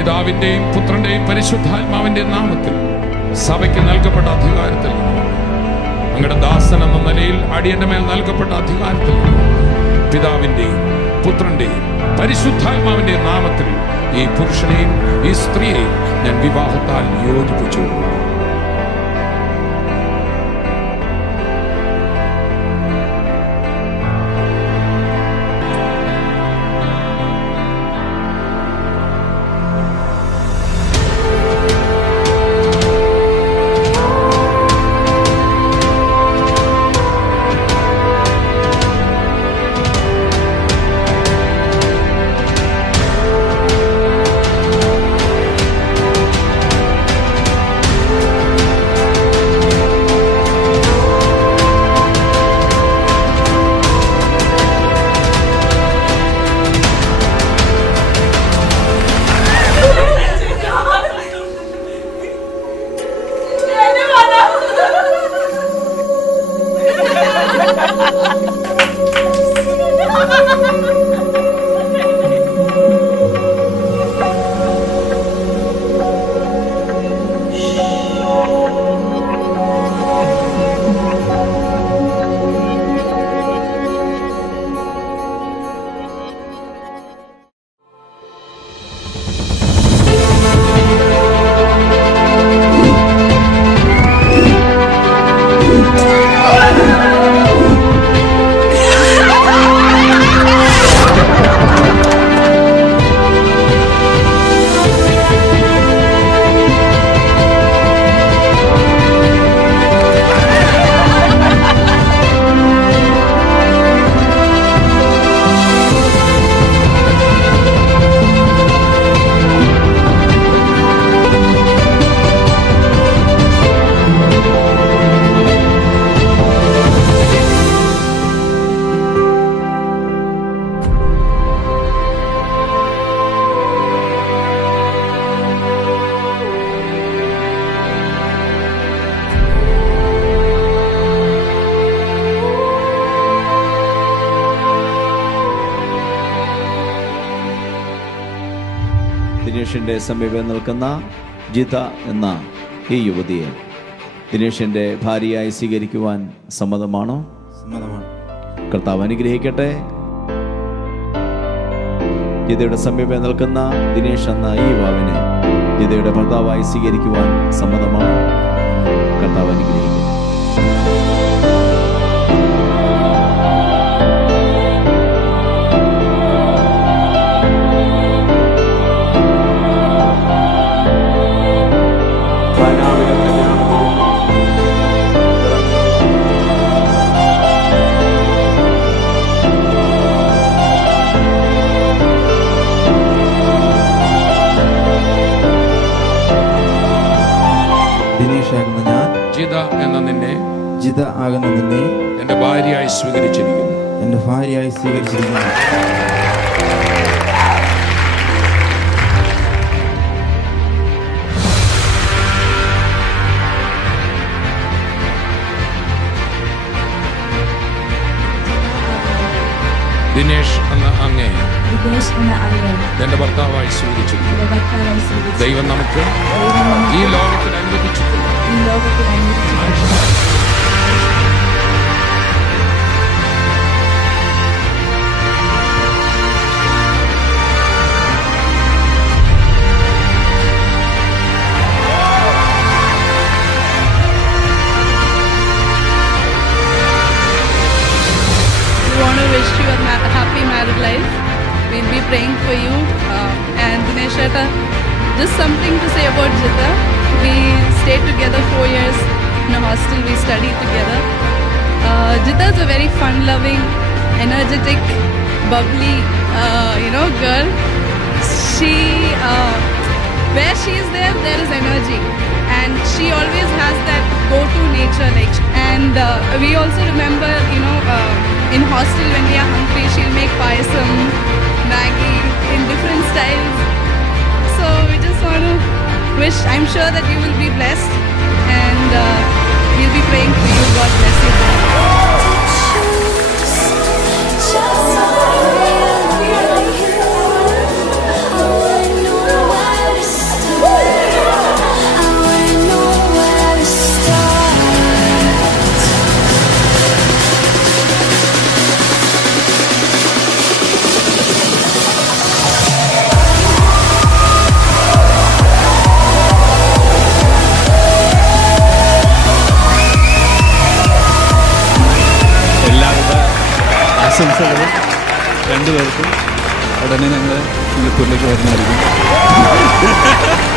പിതാവിന്റെയും പുത്രന്റെയും പരിശുദ്ധാത്മാവിന്റെ നാമത്തിൽ സഭയ്ക്ക് നൽകപ്പെട്ട അധികാരത്തിൽ അങ്ങയുടെ ദാസൻ എന്ന നിലയിൽ അടിയന്റെ മേൽ നൽകപ്പെട്ട അധികാരത്തിൽ പിതാവിന്റെയും പുത്രന്റെയും പരിശുദ്ധാത്മാവിന്റെ നാമത്തിൽ ഈ പുരുഷനെയും ഈ സ്ത്രീയെയും ഞാൻ വിവാഹത്താൽ യോജിപ്പിച്ചു. ദിനേഷിൻ്റെ സമീപം നിൽക്കുന്ന ജിത എന്ന ഈ യുവതിയെ ദിനേഷിൻ്റെ ഭാര്യയായി സ്വീകരിക്കുവാൻ സമ്മതമാണോ? സമ്മതമാണ്. കർത്താവ് അനുഗ്രഹിക്കട്ടെ. ജിതയുടെ സമീപം നിൽക്കുന്ന ദിനേഷ് എന്ന ഈ യുവാവിനെ ജിതയുടെ ഭർത്താവായി സ്വീകരിക്കുവാൻ സമ്മതമാണോ? കർത്താവ് അനുഗ്രഹിക്കട്ടെ. ജിത ആകുന്ന നിന്നെ എന്റെ ഭാര്യയായി സ്വീകരിച്ചിരിക്കുന്നു. എന്റെ ഭാര്യയായി സ്വീകരിച്ചിരിക്കുന്നു. ദിനേഷ് എന്ന അങ്ങേ എന്റെ ഭർത്താവായി സ്വീകരിച്ചിരിക്കുന്നു. ദൈവം നമുക്ക് ഈ ലോകത്തിൽ അനുവദിച്ചിട്ടുണ്ട്. Wish you a happy married life. We'll be praying for you. And Dinesh, just something to say about Jita. We stayed together 4 years in a hostel. We studied together. Jita is a very fun-loving, energetic, bubbly, girl. She, where she is there is energy, and she always has that go-to nature. And we also remember, in hostel when we are hungry, she'll make payasam, Maggi in different styles. So we just want to wish, I'm sure that you will be blessed, and we'll be praying for you. God bless you. ഉടനെ ഞങ്ങൾ സിംഗപ്പൂരിലേക്ക് വരുന്നതായിരിക്കും.